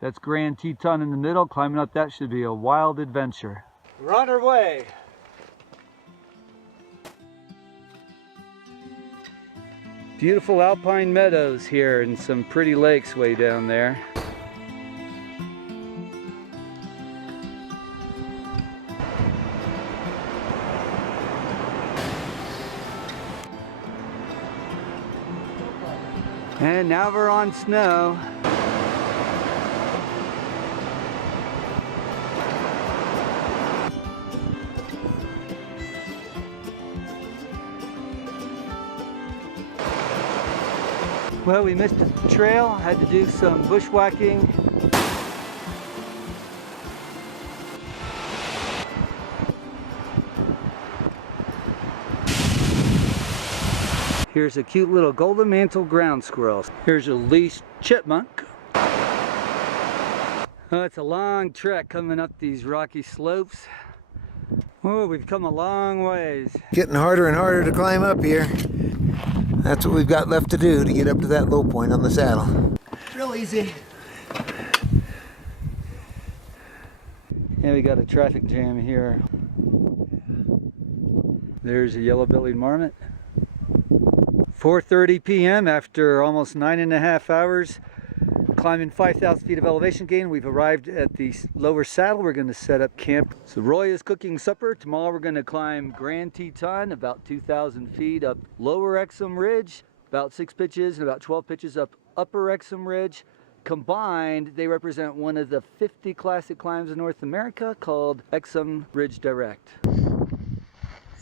That's Grand Teton in the middle. Climbing up that should be a wild adventure. We're on our way. Beautiful alpine meadows here and some pretty lakes way down there. And now we're on snow. Well, we missed the trail, had to do some bushwhacking. Here's a cute little golden mantle ground squirrel. Here's a least chipmunk. Oh, it's a long trek coming up these rocky slopes. Oh, we've come a long ways. Getting harder and harder to climb up here. That's what we've got left to do to get up to that low point on the saddle. Real easy. And we got a traffic jam here. There's a yellow-bellied marmot. 4:30 p.m. after almost 9.5 hours climbing 5,000 feet of elevation gain. We've arrived at the lower saddle. We're going to set up camp. So Roy is cooking supper. Tomorrow we're going to climb Grand Teton, about 2,000 feet up Lower Exum Ridge, about 6 pitches and about 12 pitches up Upper Exum Ridge. Combined, they represent one of the 50 classic climbs in North America called Exum Ridge Direct.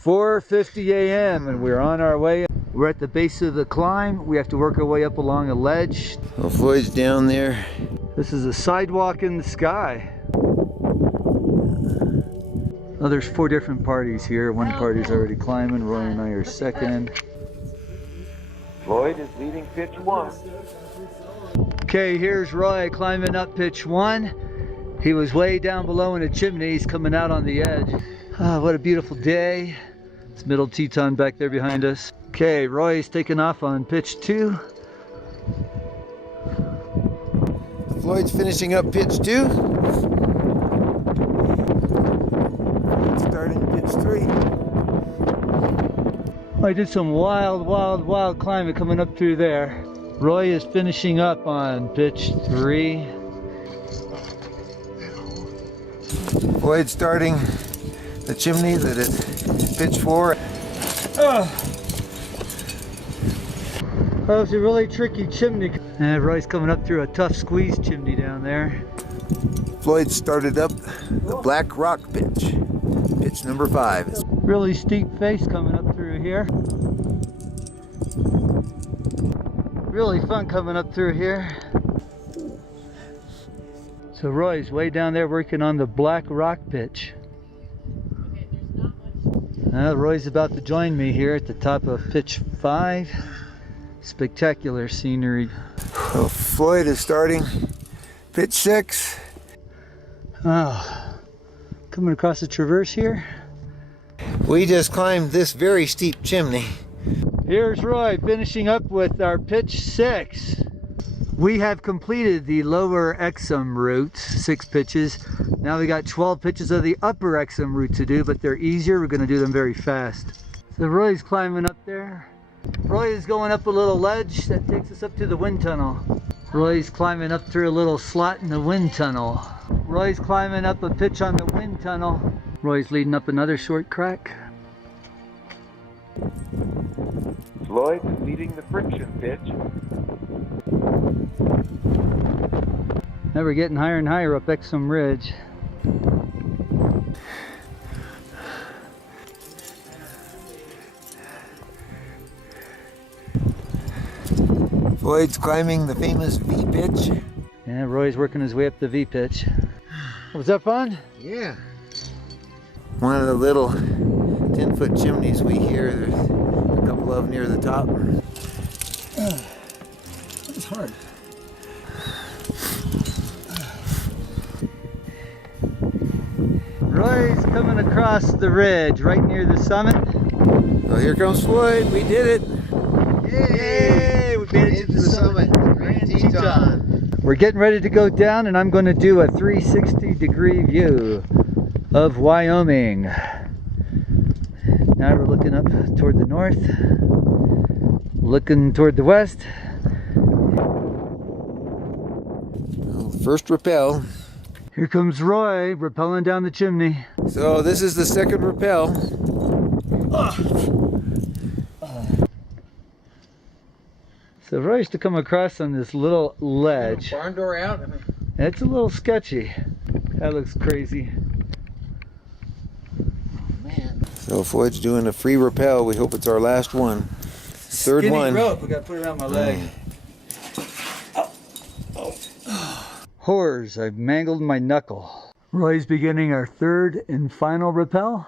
4:50 a.m. and we're on our way. We're at the base of the climb. We have to work our way up along a ledge. Well, Floyd's down there. This is a sidewalk in the sky. Oh, there's 4 different parties here. One party's already climbing. Roy and I are second. Floyd is leading pitch 1. Okay, here's Roy climbing up pitch 1. He was way down below in a chimney. He's coming out on the edge. Ah, what a beautiful day. It's Middle Teton back there behind us. Okay, Roy's taking off on pitch 2. Floyd's finishing up pitch 2. Starting pitch 3. I did some wild climbing coming up through there. Roy is finishing up on pitch 3. Floyd's starting the chimney that is pitch 4. That was a really tricky chimney. And Roy's coming up through a tough squeeze chimney down there. Floyd started up the Black Rock pitch. Pitch number 5. Really steep face coming up through here. Really fun coming up through here. So Roy's way down there working on the Black Rock pitch. Roy's about to join me here at the top of pitch 5. Spectacular scenery. Well, Floyd is starting pitch 6. Oh, coming across the traverse here. We just climbed this very steep chimney. Here's Roy finishing up with our pitch 6. We have completed the Lower Exum route, 6 pitches. Now we got 12 pitches of the Upper Exum route to do, but they're easier. We're going to do them very fast. So Roy's climbing up there. Roy is going up a little ledge that takes us up to the wind tunnel. Roy's climbing up through a little slot in the wind tunnel. Roy's climbing up a pitch on the wind tunnel. Roy's leading up another short crack. Floyd is leading the friction pitch. Now we're getting higher and higher up Exum Ridge. Floyd's climbing the famous V pitch. Yeah, Roy's working his way up the V pitch. Was that fun? Yeah. One of the little 10-foot chimneys we hear. There's a couple of them near the top. It's hard. Roy's coming across the ridge right near the summit. Oh, here comes Floyd. We did it. Yay! We made it to the summit. Grand Teton. We're getting ready to go down, and I'm going to do a 360-degree view of Wyoming. Now we're looking up toward the north, looking toward the west. First rappel. Here comes Roy rappelling down the chimney. So this is the second rappel. So Roy used to come across on this little ledge. Barn door out. It's a little sketchy. That looks crazy. Man. So Floyd's doing a free rappel. We hope it's our last one. Third Skinny one. rope. I got to put it around my leg. Horrors, I've mangled my knuckle. Roy's beginning our third and final rappel.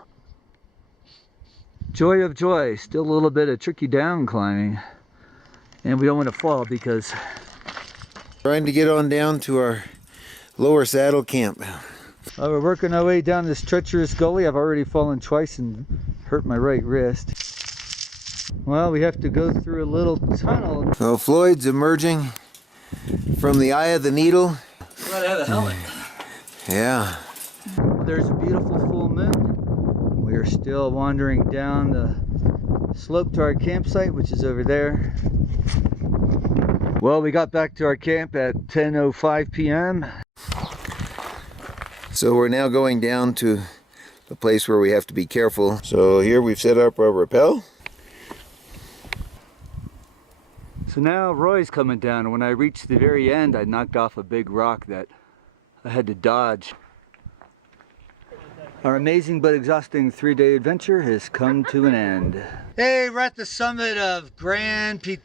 Joy of joy, still a little bit of tricky down climbing. And we don't want to fall because... Trying to get on down to our lower saddle camp. Well, we're working our way down this treacherous gully. I've already fallen twice and hurt my right wrist. Well, we have to go through a little tunnel. So Floyd's emerging from the eye of the needle. Gotta have a helmet. Yeah. There's a beautiful full moon. We are still wandering down the slope to our campsite, which is over there. Well, we got back to our camp at 10:05 p.m. So we're now going down to the place where we have to be careful. So here we've set up our rappel. So now Roy's coming down, and when I reached the very end, I knocked off a big rock that I had to dodge. Our amazing but exhausting 3-day adventure has come to an end. Hey, we're at the summit of Grand Teton.